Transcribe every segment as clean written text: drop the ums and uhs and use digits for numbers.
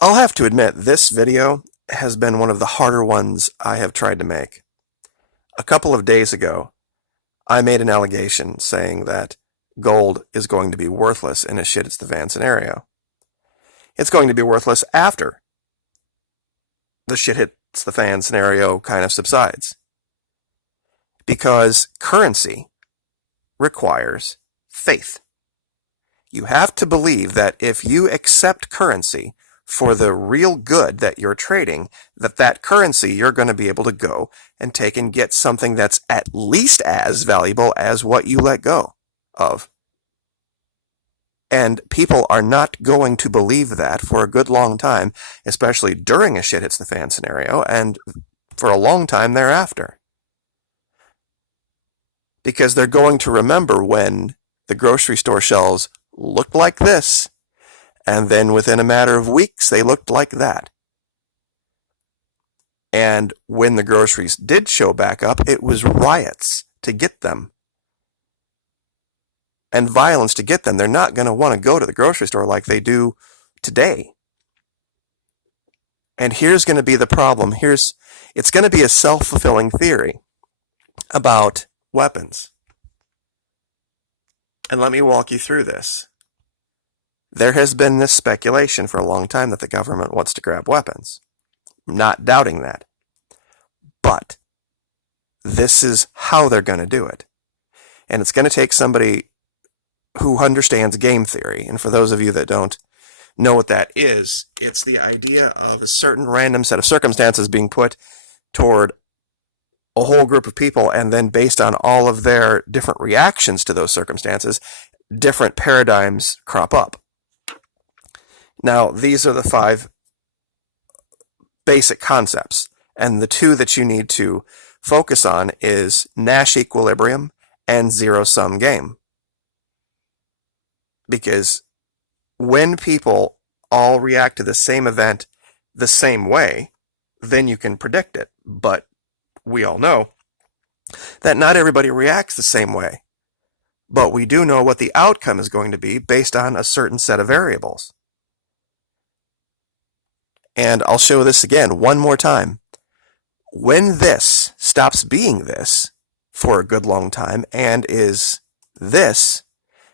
I'll have to admit, this video has been one of the harder ones I have tried to make. A couple of days ago, I made an allegation saying that gold is going to be worthless in a shit it's the fan scenario. It's going to be worthless after the shit hits the fan scenario kind of subsides. Because currency requires faith. You have to believe that if you accept currency for the real good that you're trading, that currency you're going to be able to go and take and get something that's at least as valuable as what you let go of. And people are not going to believe that for a good long time, especially during a shit hits the fan scenario and for a long time thereafter. Because they're going to remember when the grocery store shelves looked like this, and then within a matter of weeks they looked like that. And when the groceries did show back up, it was riots to get them. And violence to get them. They're not going to want to go to the grocery store like they do today. And here's going to be the problem. It's going to be a self-fulfilling theory about weapons. And let me walk you through this. There has been this speculation for a long time that the government wants to grab weapons. I'm not doubting that. But this is how they're going to do it. And it's going to take somebody who understands game theory. And for those of you that don't know what that is, it's the idea of a certain random set of circumstances being put toward a whole group of people, and then based on all of their different reactions to those circumstances, different paradigms crop up. Now, these are the 5 basic concepts, and the 2 that you need to focus on is Nash equilibrium and zero-sum game. Because when people all react to the same event the same way, then you can predict it. But we all know that not everybody reacts the same way. But we do know what the outcome is going to be based on a certain set of variables. And I'll show this again one more time. When this stops being this for a good long time and is this,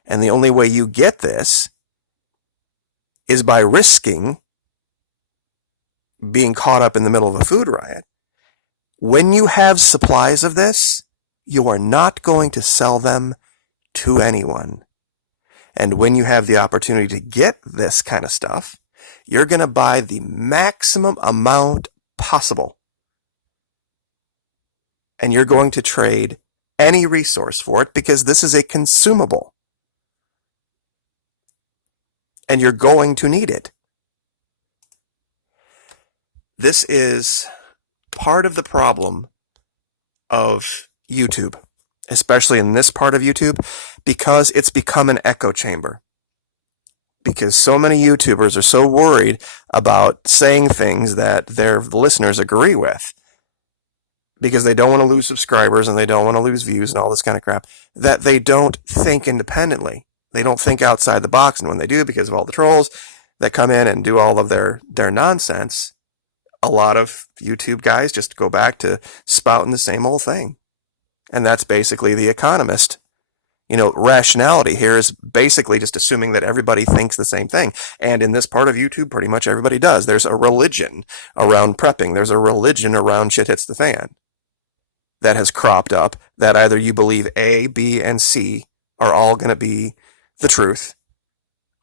and the only way you get this is by risking being caught up in the middle of a food riot. When you have supplies of this, you are not going to sell them to anyone. And when you have the opportunity to get this kind of stuff, you're going to buy the maximum amount possible. And you're going to trade any resource for it because this is a consumable. And you're going to need it. This is part of the problem of YouTube, especially in this part of YouTube, because it's become an echo chamber. Because so many YouTubers are so worried about saying things that their listeners agree with, because they don't want to lose subscribers and they don't want to lose views and all this kind of crap, that they don't think independently. They don't think outside the box, and when they do, because of all the trolls that come in and do all of their nonsense, a lot of YouTube guys just go back to spouting the same old thing. And that's basically the economist. Rationality here is basically just assuming that everybody thinks the same thing. And in this part of YouTube, pretty much everybody does. There's a religion around prepping. There's a religion around shit hits the fan that has cropped up, that either you believe A, B, and C are all going to be the truth,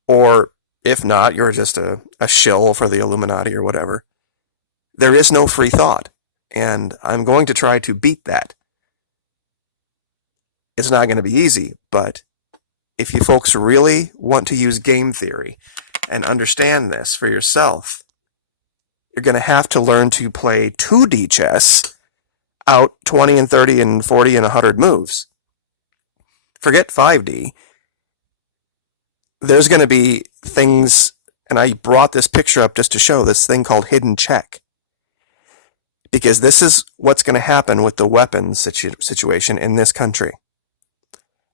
or if not, you're just a shill for the Illuminati or whatever. There is no free thought, and I'm going to try to beat that. It's not going to be easy, but if you folks really want to use game theory and understand this for yourself, you're going to have to learn to play 2D chess out 20 and 30 and 40 and 100 moves. Forget 5D. There's going to be things, and I brought this picture up just to show this thing called hidden check. Because this is what's going to happen with the weapons situation in this country.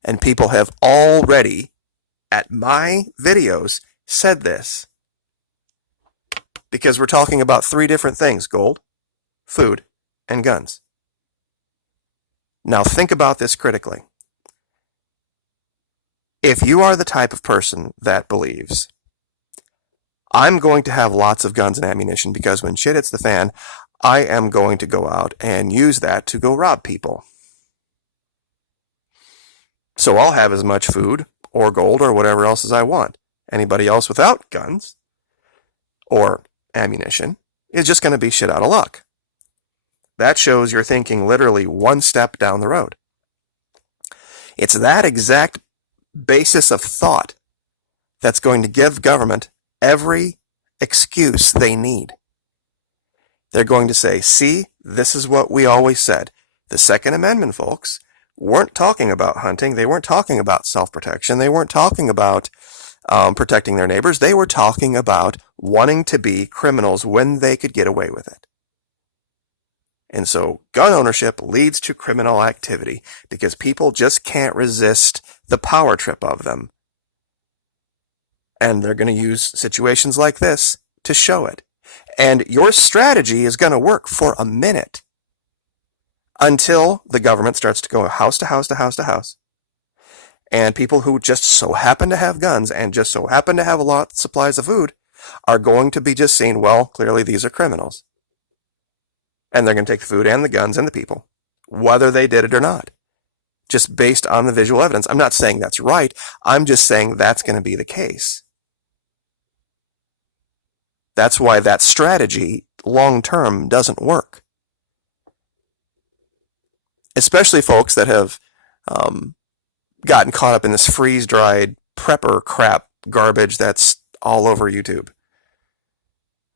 And people have already, at my videos, said this. because we're talking about three different things: gold, food, and guns. Now think about this critically. If you are the type of person that believes, I'm going to have lots of guns and ammunition because when shit hits the fan, I am going to go out and use that to go rob people. So I'll have as much food or gold or whatever else as I want. Anybody else without guns or ammunition is just going to be shit out of luck. That shows you're thinking literally one step down the road. It's that exact basis of thought that's going to give government every excuse they need. They're going to say, see, this is what we always said. The Second Amendment folks weren't talking about hunting. They weren't talking about self-protection. They weren't talking about protecting their neighbors. They were talking about wanting to be criminals when they could get away with it. And so gun ownership leads to criminal activity because people just can't resist the power trip of them. And they're going to use situations like this to show it. And your strategy is going to work for a minute until the government starts to go house to house to house to house. And people who just so happen to have guns and just so happen to have a lot of supplies of food are going to be just seen, well, clearly these are criminals. And they're going to take the food and the guns and the people, whether they did it or not, just based on the visual evidence. I'm not saying that's right. I'm just saying that's going to be the case. That's why that strategy long-term doesn't work. Especially folks that have gotten caught up in this freeze-dried prepper crap garbage that's all over YouTube.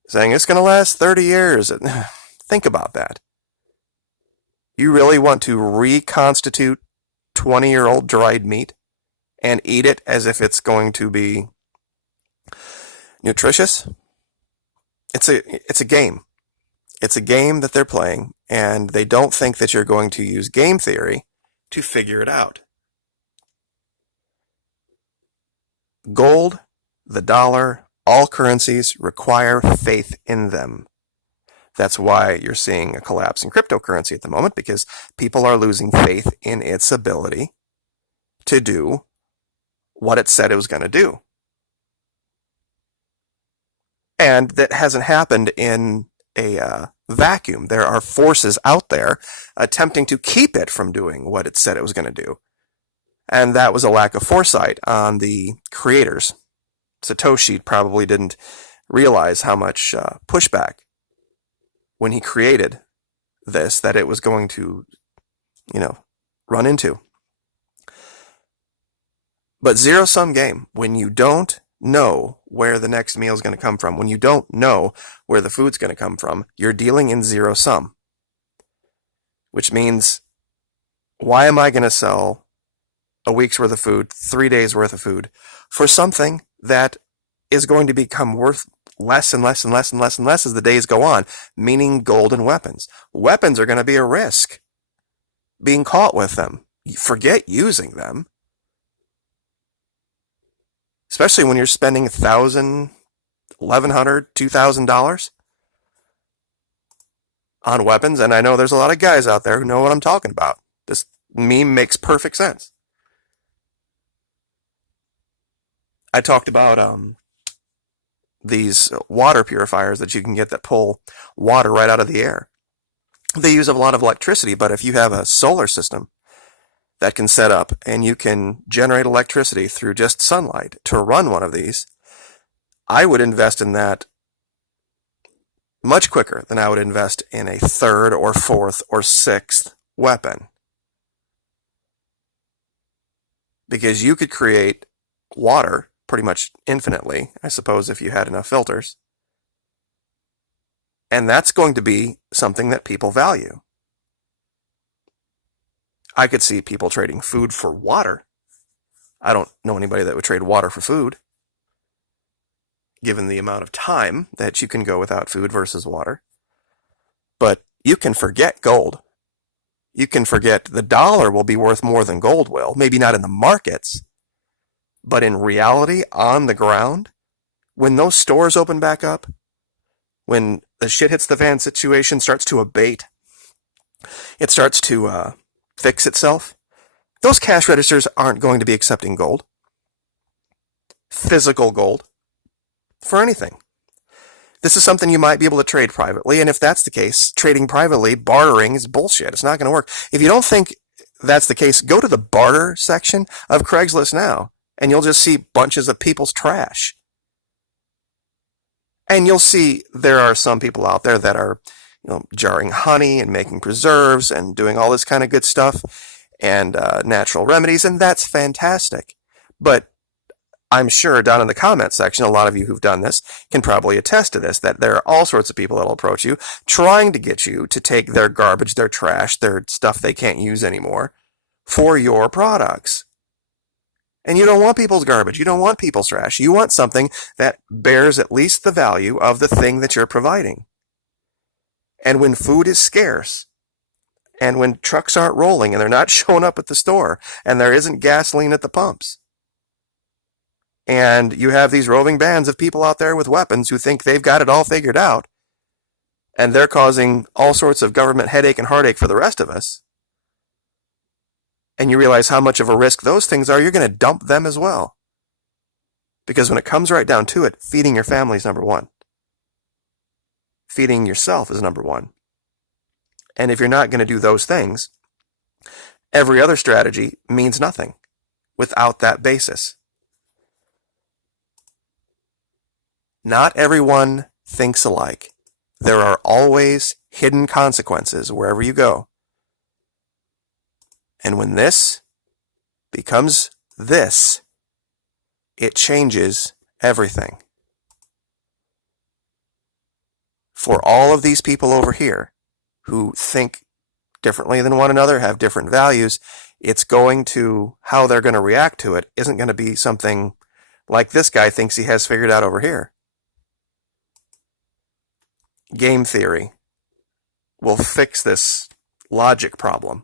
Saying it's going to last 30 years. Think about that. You really want to reconstitute 20-year-old dried meat and eat it as if it's going to be nutritious? It's a game. It's a game that they're playing, and they don't think that you're going to use game theory to figure it out. Gold, the dollar, all currencies require faith in them. That's why you're seeing a collapse in cryptocurrency at the moment, because people are losing faith in its ability to do what it said it was going to do. And that hasn't happened in a vacuum. There are forces out there attempting to keep it from doing what it said it was going to do. And that was a lack of foresight on the creators. Satoshi probably didn't realize how much pushback when he created this that it was going to, run into. But zero-sum game, when you don't know where the next meal is going to come from, when you don't know where the food's going to come from, you're dealing in zero-sum. Which means, why am I going to sell a week's worth of food, 3 days worth of food, for something that is going to become worth less and less and less and less and less as the days go on, meaning gold and weapons. Weapons are going to be a risk. Being caught with them. Forget using them. Especially when you're spending $1,000, $1,100, $2,000 on weapons. And I know there's a lot of guys out there who know what I'm talking about. This meme makes perfect sense. I talked about these water purifiers that you can get that pull water right out of the air. They use a lot of electricity, but if you have a solar system that can set up and you can generate electricity through just sunlight to run one of these, I would invest in that much quicker than I would invest in a third or fourth or sixth weapon. Because you could create water pretty much infinitely, I suppose, if you had enough filters. And that's going to be something that people value. I could see people trading food for water. I don't know anybody that would trade water for food, given the amount of time that you can go without food versus water. But you can forget gold. You can forget the dollar will be worth more than gold will. Maybe not in the markets, but in reality, on the ground, when those stores open back up, when the shit hits the fan situation starts to abate, it starts to fix itself, those cash registers aren't going to be accepting gold, physical gold, for anything. This is something you might be able to trade privately, and if that's the case, trading privately, bartering is bullshit. It's not going to work. If you don't think that's the case, go to the barter section of Craigslist now, and you'll just see bunches of people's trash. And you'll see there are some people out there that are, jarring honey and making preserves and doing all this kind of good stuff and natural remedies, and that's fantastic. But I'm sure down in the comment section, a lot of you who've done this can probably attest to this, that there are all sorts of people that'll approach you trying to get you to take their garbage, their trash, their stuff they can't use anymore for your products. And you don't want people's garbage. You don't want people's trash. You want something that bears at least the value of the thing that you're providing. And when food is scarce, and when trucks aren't rolling and they're not showing up at the store, and there isn't gasoline at the pumps, and you have these roving bands of people out there with weapons who think they've got it all figured out, and they're causing all sorts of government headache and heartache for the rest of us, and you realize how much of a risk those things are, you're going to dump them as well. Because when it comes right down to it, feeding your family is number one. Feeding yourself is number one. And if you're not going to do those things, every other strategy means nothing without that basis. Not everyone thinks alike. There are always hidden consequences wherever you go. And when this becomes this, it changes everything. For all of these people over here who think differently than one another, have different values, it's going to, how they're going to react to it isn't going to be something like this guy thinks he has figured out over here. Game theory will fix this logic problem,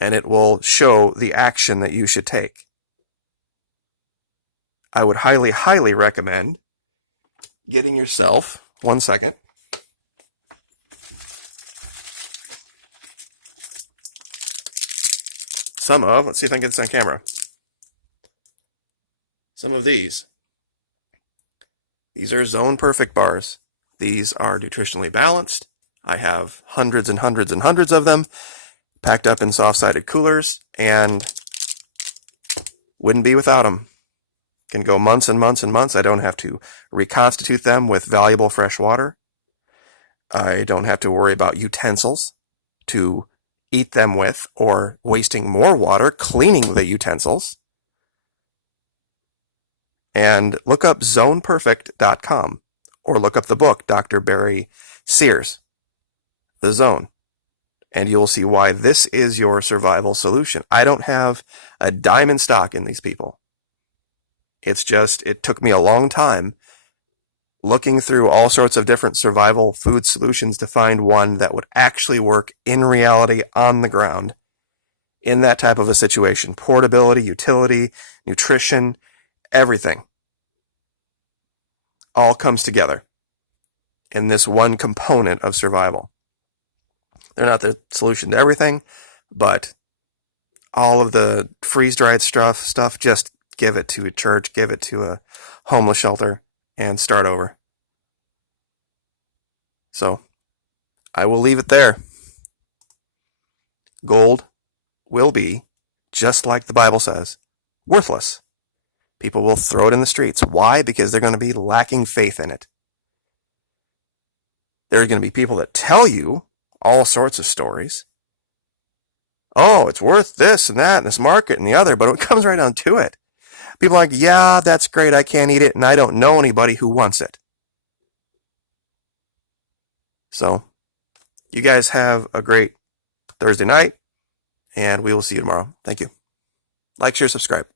and it will show the action that you should take. I would highly, highly recommend getting yourself, one second, let's see if I can get this on camera, some of these. These are Zone Perfect bars. These are nutritionally balanced. I have hundreds and hundreds and hundreds of them packed up in soft-sided coolers, and wouldn't be without them. Can go months and months and months. I don't have to reconstitute them with valuable fresh water. I don't have to worry about utensils to eat them with, or wasting more water cleaning the utensils. And look up zoneperfect.com, or look up the book, Dr. Barry Sears, The Zone, and you'll see why this is your survival solution. I don't have a dime in stock in these people. It's just, it took me a long time looking through all sorts of different survival food solutions to find one that would actually work in reality on the ground in that type of a situation. Portability, utility, nutrition, everything all comes together in this one component of survival. They're not the solution to everything, but all of the freeze-dried stuff, just give it to a church, give it to a homeless shelter, and start over. So, I will leave it there. Gold will be, just like the Bible says, worthless. People will throw it in the streets. Why? Because they're going to be lacking faith in it. There are going to be people that tell you all sorts of stories. Oh, it's worth this and that, and this market and the other, but it comes right down to it. People are like, yeah, that's great, I can't eat it, and I don't know anybody who wants it. So, you guys have a great Thursday night, and we will see you tomorrow. Thank you. Like, share, subscribe.